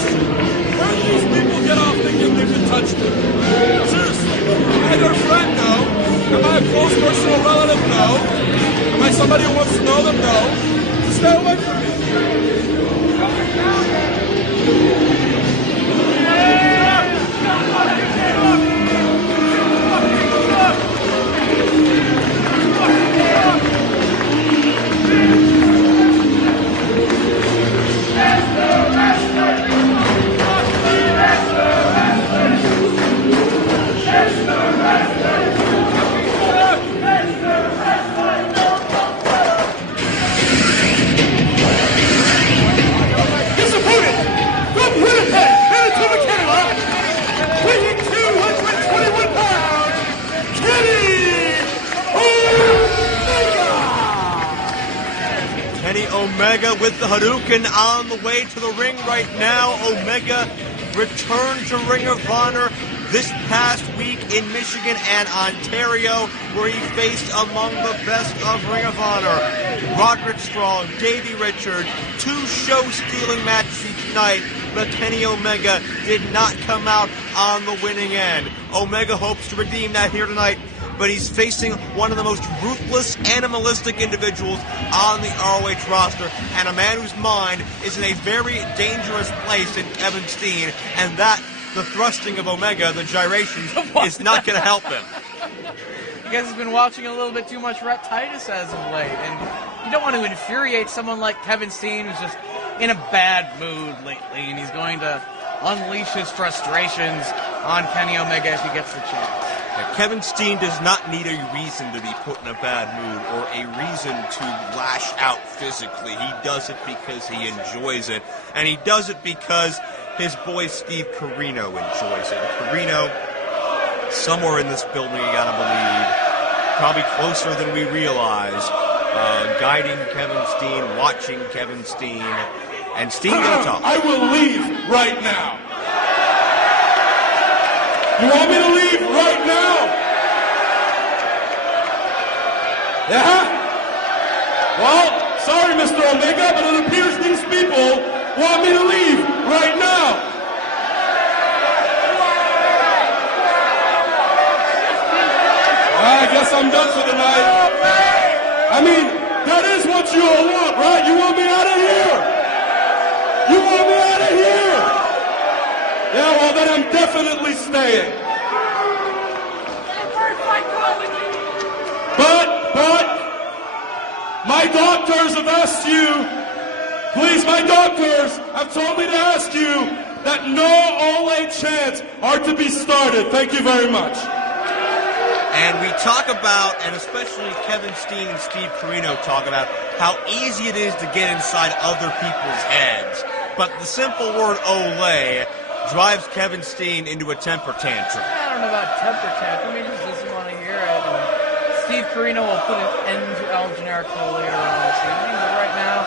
question. Where do these people get off thinking they can touch me? Seriously. Am I their friend? No. Am I a close personal relative? No. Am I somebody who wants to know them? No. So stay away from me. Omega with the Hadouken on the way to the ring right now. Omega returned to Ring of Honor this past week in Michigan and Ontario, where he faced among the best of Ring of Honor. Roderick Strong, Davey Richards, 2 show-stealing matches each night, but Kenny Omega did not come out on the winning end. Omega hopes to redeem that here tonight, but he's facing one of the most ruthless, animalistic individuals on the ROH roster, and a man whose mind is in a very dangerous place in Kevin Steen, and that, the thrusting of Omega, the gyrations, is not going to help him. You guys have been watching a little bit too much Rhett Titus as of late, and you don't want to infuriate someone like Kevin Steen, who's just in a bad mood lately, and he's going to unleash his frustrations on Kenny Omega if he gets the chance. Kevin Steen does not need a reason to be put in a bad mood or a reason to lash out physically. He does it because he enjoys it, and he does it because his boy Steve Corino enjoys it. Corino, somewhere in this building, you gotta believe, probably closer than we realize, guiding Kevin Steen, watching Kevin Steen, and Steen gonna talk. I will leave right now. You want me to leave right now? Yeah? Well, sorry, Mr. Omega, but it appears these people want me to leave right now. I guess I'm done for the night. I mean, that is what you all want, right? You want me out of here? You want me out of here? Yeah, well, then I'm definitely staying. But, my doctors have asked you, please, my doctors have told me to ask you that no All-A chants are to be started. Thank you very much. And we talk about, and especially Kevin Steen and Steve Corino talk about, how easy it is to get inside other people's heads. But the simple word Ole drives Kevin Steen into a temper tantrum. I don't know about temper tantrum. He just doesn't want to hear it. And Steve Corino will put an end to El Generico later on this evening. But right now,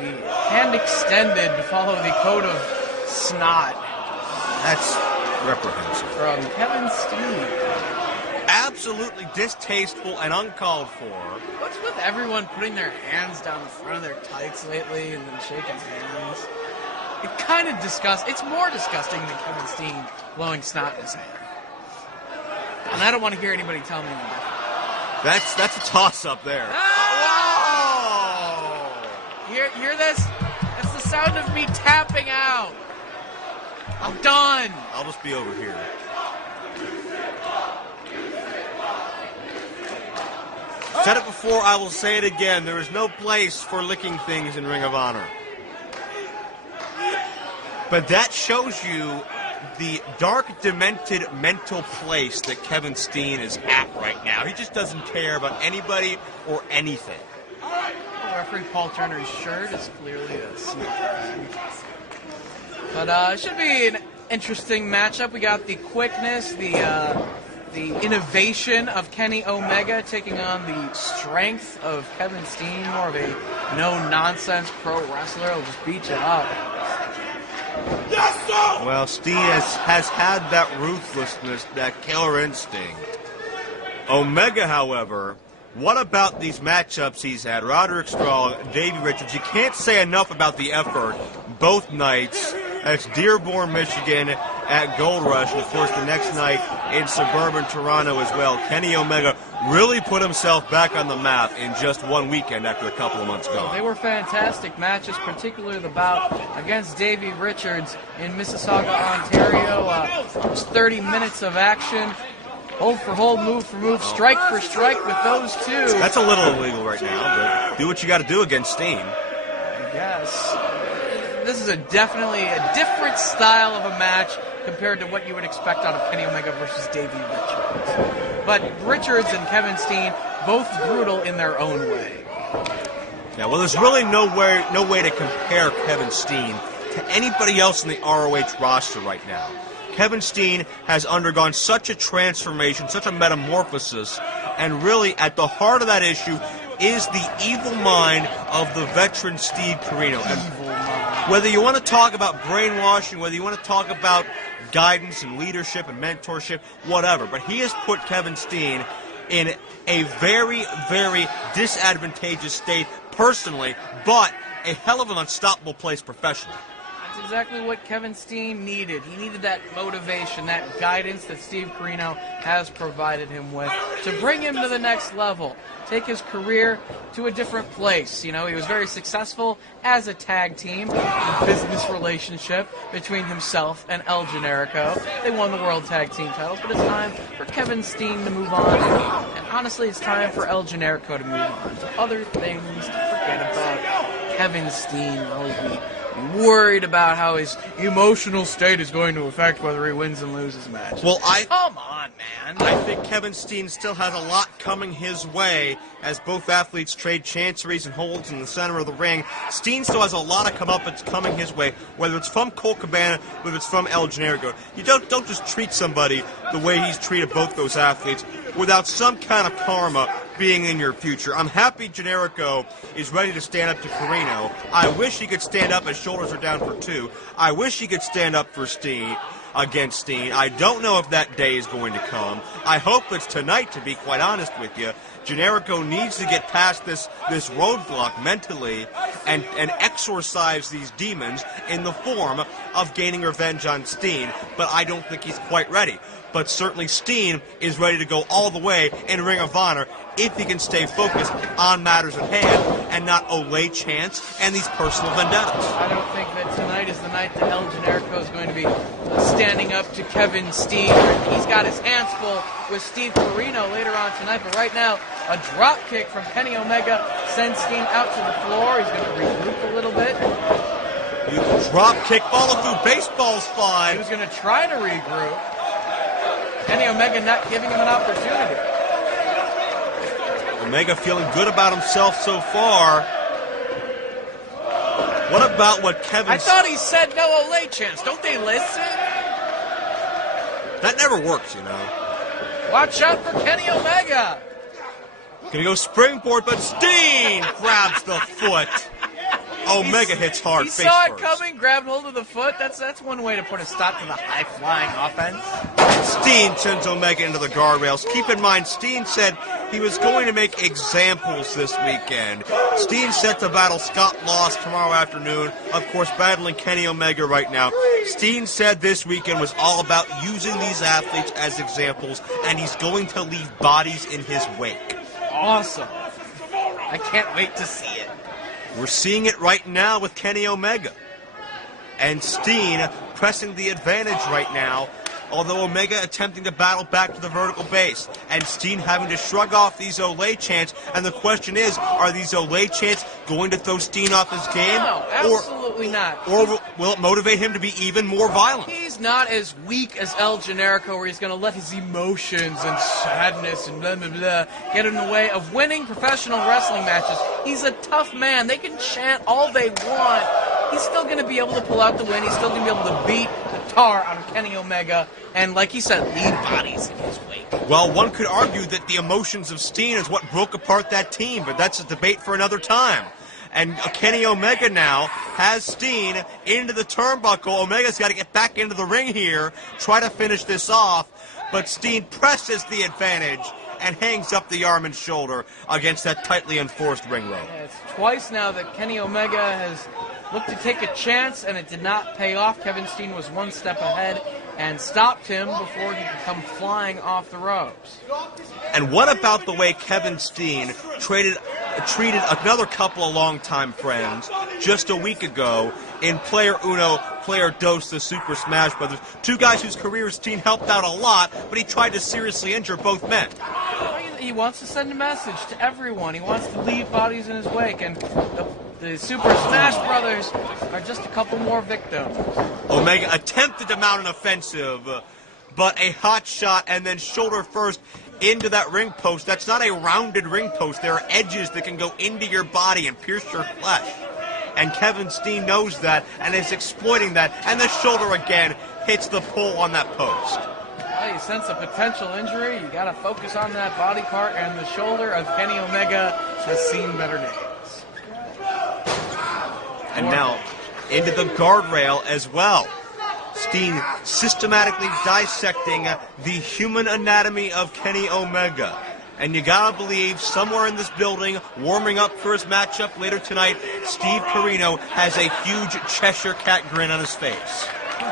the hand extended to follow the code of snot. That's reprehensible. From Kevin Steen. Absolutely distasteful and uncalled for. What's with everyone putting their hands down the front of their tights lately and then shaking hands? It kind of it's more disgusting than Kevin Steen blowing snot in his hand. And I don't want to hear anybody tell me that. That's a toss-up there. Ah! Oh! Hear this? That's the sound of me tapping out. I'm done. I'll just be over here. Said it before, I will say it again. There is no place for licking things in Ring of Honor. But that shows you the dark, demented mental place that Kevin Steen is at right now. He just doesn't care about anybody or anything. Referee Paul Turner's shirt is clearly a sneak. But it should be an interesting matchup. We got the quickness, the innovation of Kenny Omega taking on the strength of Kevin Steen, more of a no-nonsense pro wrestler. He'll just beat you up. Yes, sir! Well, Steen has had that ruthlessness, that killer instinct. Omega, however, what about these matchups he's had? Roderick Strong, Davey Richards. You can't say enough about the effort both nights That's Dearborn, Michigan at Gold Rush. And, of course, the next night in suburban Toronto as well. Kenny Omega really put himself back on the map in just one weekend after a couple of months gone. They were fantastic matches, particularly the bout against Davey Richards in Mississauga, Ontario. It was 30 minutes of action. Hold for hold, move for move, strike for strike with those two. That's a little illegal right now, but do what you got to do against Steen. Yes. This is definitely a different style of a match compared to what you would expect out of Kenny Omega versus Davey Richards. But Richards and Kevin Steen, both brutal in their own way. Yeah, well, there's really no way to compare Kevin Steen to anybody else in the ROH roster right now. Kevin Steen has undergone such a transformation, such a metamorphosis, and really at the heart of that issue is the evil mind of the veteran Steve Corino. And whether you want to talk about brainwashing, whether you want to talk about guidance and leadership and mentorship, whatever, but he has put Kevin Steen in a very, very disadvantageous state personally, but a hell of an unstoppable place professionally. That's exactly what Kevin Steen needed. He needed that motivation, that guidance that Steve Corino has provided him with to bring him to the next level, take his career to a different place. You know, he was very successful as a tag team, a business relationship between himself and El Generico. They won the World Tag Team titles, but it's time for Kevin Steen to move on. And honestly, it's time for El Generico to move on to other things to forget about. Kevin Steen will always be worried about how his emotional state is going to affect whether he wins and loses matches. Well, come on, man. I think Kevin Steen still has a lot coming his way as both athletes trade chanceries and holds in the center of the ring. Steen still has a lot of comeuppance coming his way, whether it's from Colt Cabana, whether it's from El Generico. You don't just treat somebody the way he's treated both those athletes without some kind of karma being in your future. I'm happy Generico is ready to stand up to Corino. I wish he could stand up. His shoulders are down for two. I wish he could stand up for Steen against Steen. I don't know if that day is going to come. I hope it's tonight, to be quite honest with you. Generico needs to get past this roadblock mentally and exorcise these demons in the form of gaining revenge on Steen, but I don't think he's quite ready. But certainly Steen is ready to go all the way in Ring of Honor if he can stay focused on matters at hand and not Olay chants and these personal vendettas. I don't think that tonight is the night that El Generico is going to be standing up to Kevin Steen. He's got his hands full with Steve Corino later on tonight, but right now a drop kick from Kenny Omega sends Steen out to the floor. He's going to regroup a little bit. Drop kick, follow through, baseball slide. He was going to try to regroup. Kenny Omega not giving him an opportunity. Omega feeling good about himself so far. What about what Kevin... I thought he said no Olay chance. Don't they listen? That never works, you know. Watch out for Kenny Omega. Gonna go springboard, but Steen grabs the foot. Omega hits hard. He saw it coming, grabbed hold of the foot. That's one way to put a stop to the high-flying offense. Steen sends Omega into the guardrails. Keep in mind, Steen said he was going to make examples this weekend. Steen set to battle Scott Lost tomorrow afternoon. Of course, battling Kenny Omega right now. Steen said this weekend was all about using these athletes as examples, and he's going to leave bodies in his wake. Awesome. I can't wait to see it. We're seeing it right now with Kenny Omega. And Steen pressing the advantage right now, although Omega attempting to battle back to the vertical base. And Steen having to shrug off these Olay chants. And the question is, are these Olay chants going to throw Steen off his game? No, absolutely not. Or will it motivate him to be even more violent? He's not as weak as El Generico, where he's going to let his emotions and sadness and blah, blah, blah get in the way of winning professional wrestling matches. He's a tough man. They can chant all they want. He's still going to be able to pull out the win. He's still going to be able to beat the tar out of Kenny Omega. And like he said, leave bodies in his wake. Well, one could argue that the emotions of Steen is what broke apart that team, but that's a debate for another time. And Kenny Omega now has Steen into the turnbuckle. Omega's got to get back into the ring here, try to finish this off, but Steen presses the advantage and hangs up the arm and shoulder against that tightly enforced ring rope. Yeah, it's twice now that Kenny Omega has looked to take a chance, and it did not pay off. Kevin Steen was one step ahead and stopped him before he could come flying off the ropes. And what about the way Kevin Steen treated another couple of longtime friends just a week ago in Player Uno, Player Dos, the Super Smash Brothers? Two guys whose careers Steen helped out a lot, but he tried to seriously injure both men. He wants to send a message to everyone. He wants to leave bodies in his wake, and the Super Smash Brothers are just a couple more victims. Omega attempted to mount an offensive, but a hot shot and then shoulder first into that ring post. That's not a rounded ring post. There are edges that can go into your body and pierce your flesh. And Kevin Steen knows that and is exploiting that. And the shoulder again hits the pole on that post. Well, you sense a potential injury. You got to focus on that body part, and the shoulder of Kenny Omega has seen better days. And now into the guardrail as well. Steen systematically dissecting the human anatomy of Kenny Omega. And you gotta believe somewhere in this building, warming up for his matchup later tonight, Steve Corino has a huge Cheshire Cat grin on his face. I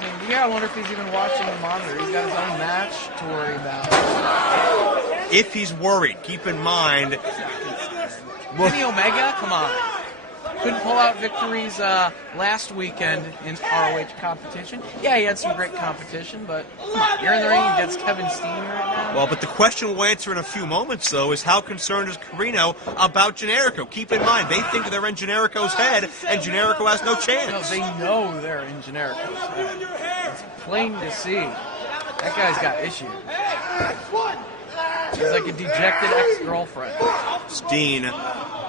mean, yeah, I wonder if he's even watching the monitor. He's got his own match to worry about. If he's worried, keep in mind... Kenny Omega, come on. Couldn't pull out victories last weekend in ROH competition. Yeah, he had some great competition, but come on, you're in the ring against Kevin Steen right now. Well, but the question we'll answer in a few moments, though, is how concerned is Corino about Generico? Keep in mind, they think they're in Generico's head, and Generico has no chance. No, they know they're in Generico's head. It's plain to see. That guy's got issues. He's like a dejected ex-girlfriend. Steen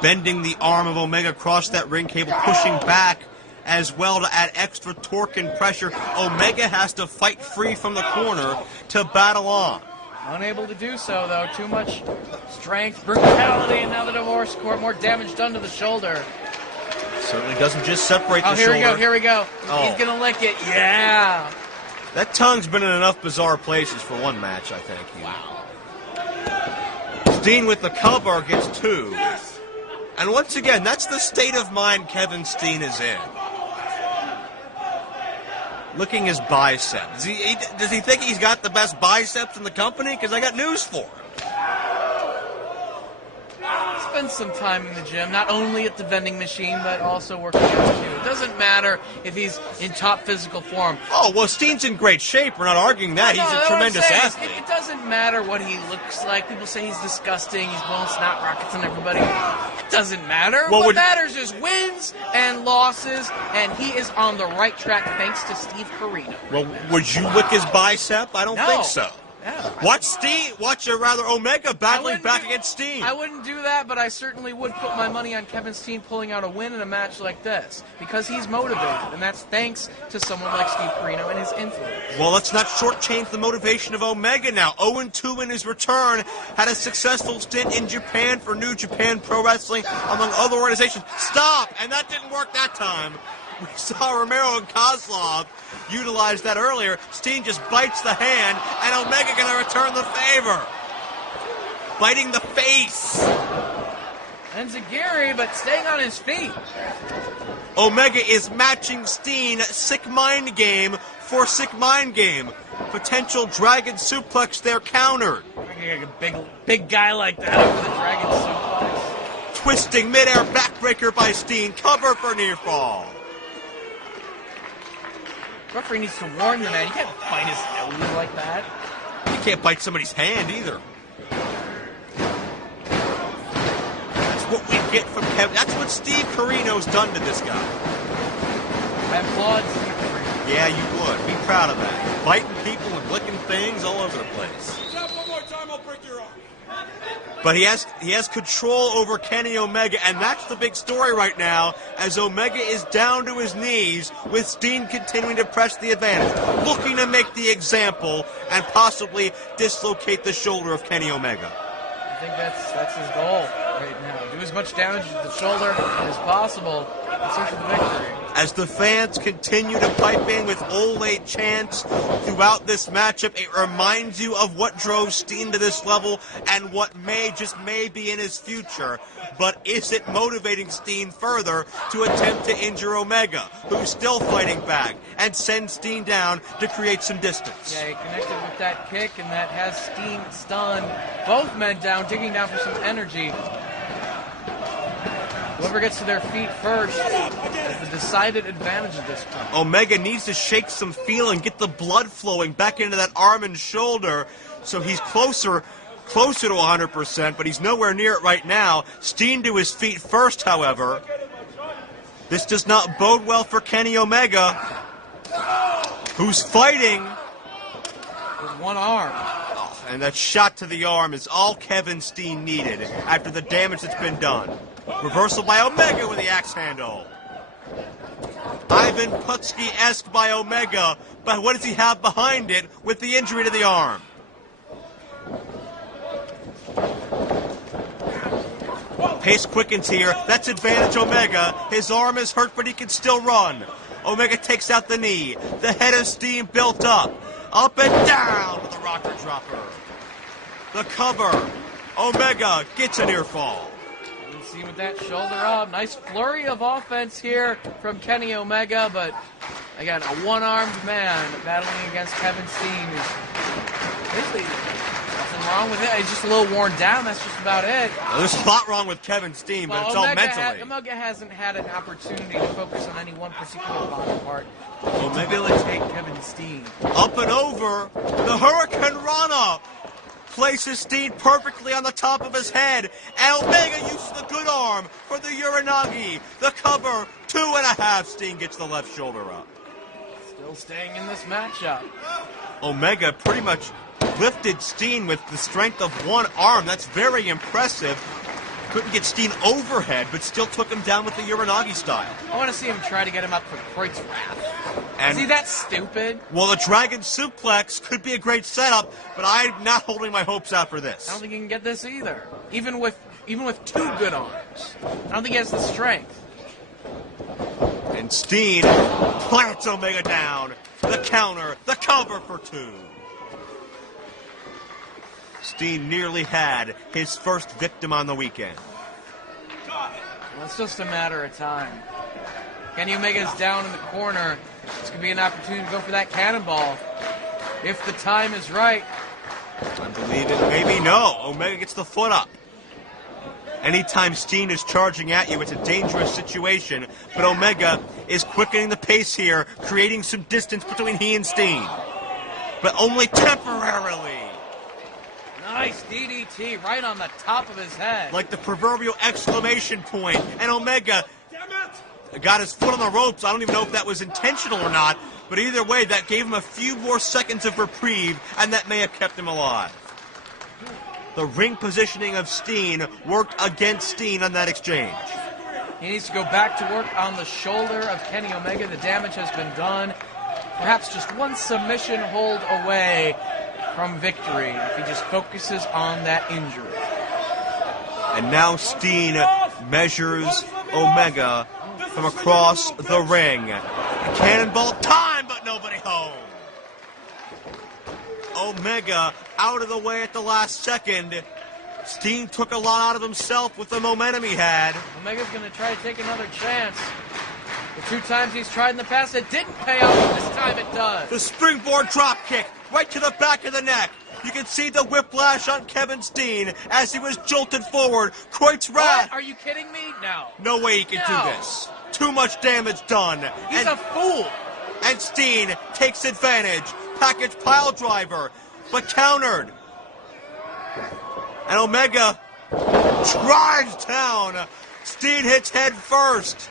bending the arm of Omega across that ring cable, pushing back as well to add extra torque and pressure. Omega has to fight free from the corner to battle on. Unable to do so, though. Too much strength, brutality, and now the divorce court. More damage done to the shoulder. Certainly doesn't just separate the shoulder. shoulder. Here we go. Oh. He's going to lick it. Yeah. That tongue's been in enough bizarre places for one match, I think. Wow. Steen with the cover gets two. And once again, that's the state of mind Kevin Steen is in. Looking his biceps. Does he think he's got the best biceps in the company? Because I got news for him. Spend some time in the gym, not only at the vending machine, but also working out too. It doesn't matter if he's in top physical form. Oh, well, Steen's in great shape. We're not arguing that. He's a tremendous athlete. It doesn't matter what he looks like. People say he's disgusting. He's blowing snot rockets on everybody. It doesn't matter. Well, what matters is wins and losses, and he is on the right track thanks to Steve Corino. Well, would you lick his bicep? I don't think so. Yeah. Watch Omega battling back against Steen. I wouldn't do that, but I certainly would put my money on Kevin Steen pulling out a win in a match like this because he's motivated, and that's thanks to someone like Steve Corino and his influence. Well, let's not shortchange the motivation of Omega now. 0-2 in his return, had a successful stint in Japan for New Japan Pro Wrestling, among other organizations. Stop! And that didn't work that time. We saw Romero and Kozlov utilize that earlier. Steen just bites the hand, and Omega going to return the favor. Biting the face. And Zagiri, but staying on his feet. Omega is matching Steen. Sick mind game for sick mind game. Potential dragon suplex there countered. A big guy like that over the dragon suplex. Twisting midair backbreaker by Steen. Cover for near fall. Referee needs to warn the man. You can't bite his nose like that. You can't bite somebody's hand either. That's what we get from Kevin. That's what Steve Corino's done to this guy. I applaud Steve Corino. Yeah, you would. Be proud of that. Biting people and licking things all over the place. One more time, I'll break your arm. But he has control over Kenny Omega, and that's the big story right now, as Omega is down to his knees, with Steen continuing to press the advantage, looking to make the example and possibly dislocate the shoulder of Kenny Omega. I think that's his goal right now. do as much damage to the shoulder as possible and search for the victory. As the fans continue to pipe in with Ole chants throughout this matchup, it reminds you of what drove Steen to this level and what just may be in his future. But is it motivating Steen further to attempt to injure Omega, who's still fighting back, and send Steen down to create some distance? Yeah, he connected with that kick, and that has Steen stunned. Both men down, digging down for some energy. Whoever gets to their feet first has the decided advantage at this point. Omega needs to shake some feel and get the blood flowing back into that arm and shoulder, so he's closer to 100%, but he's nowhere near it right now. Steen to his feet first, however. This does not bode well for Kenny Omega, who's fighting with one arm. And that shot to the arm is all Kevin Steen needed after the damage that's been done. Reversal by Omega with the axe handle. Ivan Putski-esque by Omega, but what does he have behind it with the injury to the arm? Pace quickens here. That's advantage Omega. His arm is hurt, but he can still run. Omega takes out the knee. The head of Steen built up. Up and down with the rocker dropper. The cover. Omega gets a near fall. See with that shoulder up. Nice flurry of offense here from Kenny Omega, but again, a one-armed man battling against Kevin Steen. Basically, nothing wrong with it. He's just a little worn down. That's just about it. Well, there's a lot wrong with Kevin Steen, but it's all mentally. Omega hasn't had an opportunity to focus on any one particular body part. Omega will take Kevin Steen. Up and over. The Hurricane Rana places Steen perfectly on the top of his head, and Omega uses the good arm for the Uranagi. The cover, 2.5. Steen gets the left shoulder up. Still staying in this matchup. Omega pretty much lifted Steen with the strength of one arm. That's very impressive. Couldn't get Steen overhead, but still took him down with the Uranagi style. I want to see him try to get him up for Kreutz Wrath. And, is he that stupid? Well, the Dragon Suplex could be a great setup, but I'm not holding my hopes out for this. I don't think he can get this either. Even with two good arms. I don't think he has the strength. And Steen plants Omega down. The counter, the cover for 2. Steen nearly had his first victim on the weekend. Well, it's just a matter of time. Kenny Omega's down in the corner. This could be an opportunity to go for that cannonball. If the time is right. I believe it. Maybe no. Omega gets the foot up. Anytime Steen is charging at you, it's a dangerous situation. But Omega is quickening the pace here, creating some distance between he and Steen. But only temporarily. Nice DDT right on the top of his head. Like the proverbial exclamation point. And Omega got his foot on the ropes. I don't even know if that was intentional or not. But either way, that gave him a few more seconds of reprieve, and that may have kept him alive. The ring positioning of Steen worked against Steen on that exchange. He needs to go back to work on the shoulder of Kenny Omega. The damage has been done. Perhaps just one submission hold away from victory if he just focuses on that injury. And now Steen measures Omega from across the ring. Cannonball time, but nobody home. Omega out of the way at the last second. Steen took a lot out of himself with the momentum he had. Omega's going to try to take another chance. The 2 times he's tried in the past, it didn't pay off, but this time it does. The springboard drop kick right to the back of the neck. You can see the whiplash on Kevin Steen as he was jolted forward. Kreutz Wrath. Are you kidding me? No. No way he can do this. Too much damage done. He's a fool. And Steen takes advantage. Package pile driver, but countered. And Omega drives down. Steen hits head first.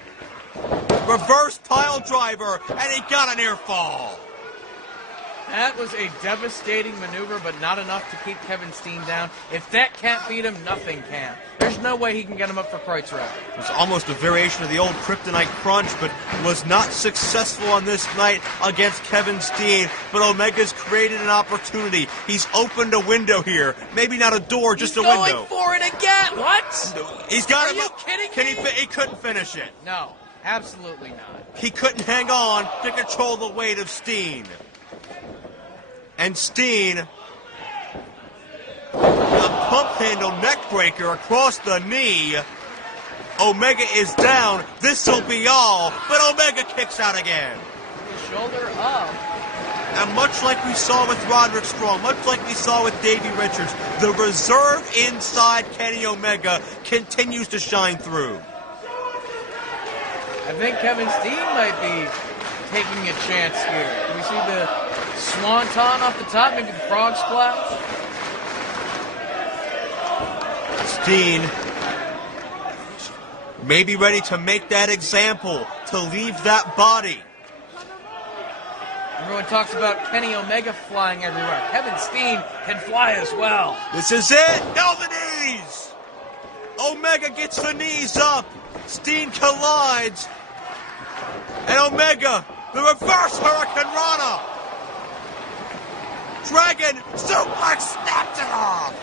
Reverse pile driver, and he got a near fall. That was a devastating maneuver, but not enough to keep Kevin Steen down. If that can't beat him, nothing can. There's no way he can get him up for Kreutzrat. It was almost a variation of the old Kryptonite Crunch, but was not successful on this night against Kevin Steen. But Omega's created an opportunity. He's opened a window here. Maybe not a door, just a window. He's going for it again. What? He's got him. Are you kidding me? He couldn't finish it. No, absolutely not. He couldn't hang on to control the weight of Steen. And Steen, with a pump handle neck breaker across the knee. Omega is down. This'll be all. But Omega kicks out again. Shoulder up. And much like we saw with Roderick Strong, much like we saw with Davey Richards, the reserve inside Kenny Omega continues to shine through. I think Kevin Steen might be taking a chance here. Can we see the swanton off the top, maybe the frog splash? Steen may be ready to make that example, to leave that body. Everyone talks about Kenny Omega flying everywhere. Kevin Steen can fly as well. This is it. No, the knees. Omega gets the knees up. Steen collides. And Omega, the reverse Hurricane Rana. Dragon suplex snapped it off.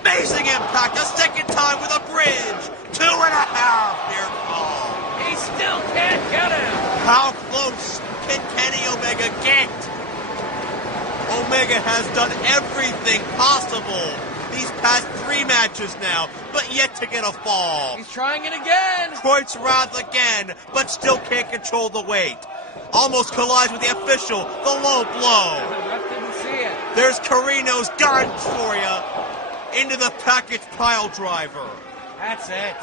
Amazing impact. A second time with a bridge. 2.5 near fall. He still can't get him. How close can Kenny Omega get? Omega has done everything possible these past 3 matches now, but yet to get a fall. He's trying it again. Kreutzrat again, but still can't control the weight. Almost collides with the official, the low blow. The ref didn't see it. There's Carino's guidance for you. Into the package pile driver. That's it.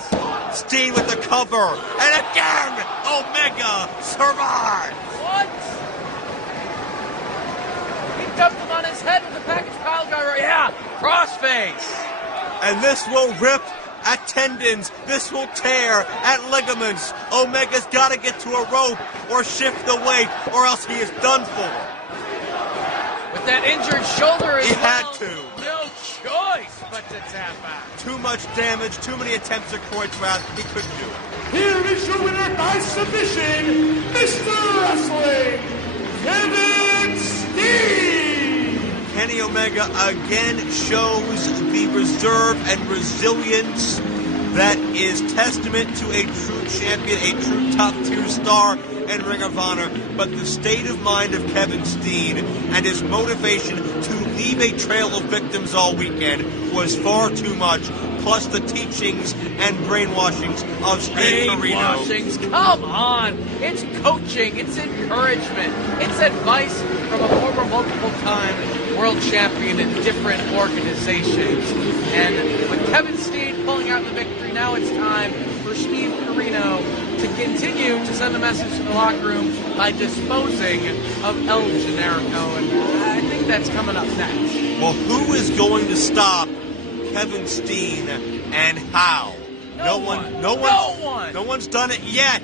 Steen with the cover. And again, Omega survives. What? He dumped him on his head with the package pile driver. Yeah, crossface. And this will rip at tendons. This will tear at ligaments. Omega's got to get to a rope or shift the weight, or else he is done for. With that injured shoulder as He well, had to. no choice but to tap out. Too much damage, too many attempts at Kreutzrat. He couldn't do it. Here is your winner by submission, Mr. Wrestling, Kevin Steen! Kenny Omega again shows the reserve and resilience that is testament to a true champion, a true top-tier star in Ring of Honor. But the state of mind of Kevin Steen and his motivation to leave a trail of victims all weekend was far too much, plus the teachings and brainwashings of Steen Carino. Brainwashings, come on. It's coaching, it's encouragement, it's advice from a former multiple-time world champion in different organizations. And with Kevin Steen pulling out the victory, now it's time for Steve Carino to continue to send a message to the locker room by disposing of El Generico. And I think that's coming up next. Well, who is going to stop Kevin Steen and how? No one. No one's done it yet.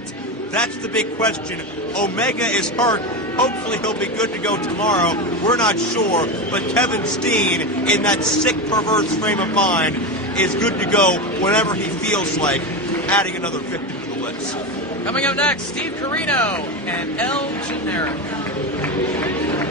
That's the big question. Omega is hurt. Hopefully he'll be good to go tomorrow. We're not sure. But Kevin Steen, in that sick, perverse frame of mind, is good to go whenever he feels like adding another victim to the list. Coming up next, Steve Carino and El Generico.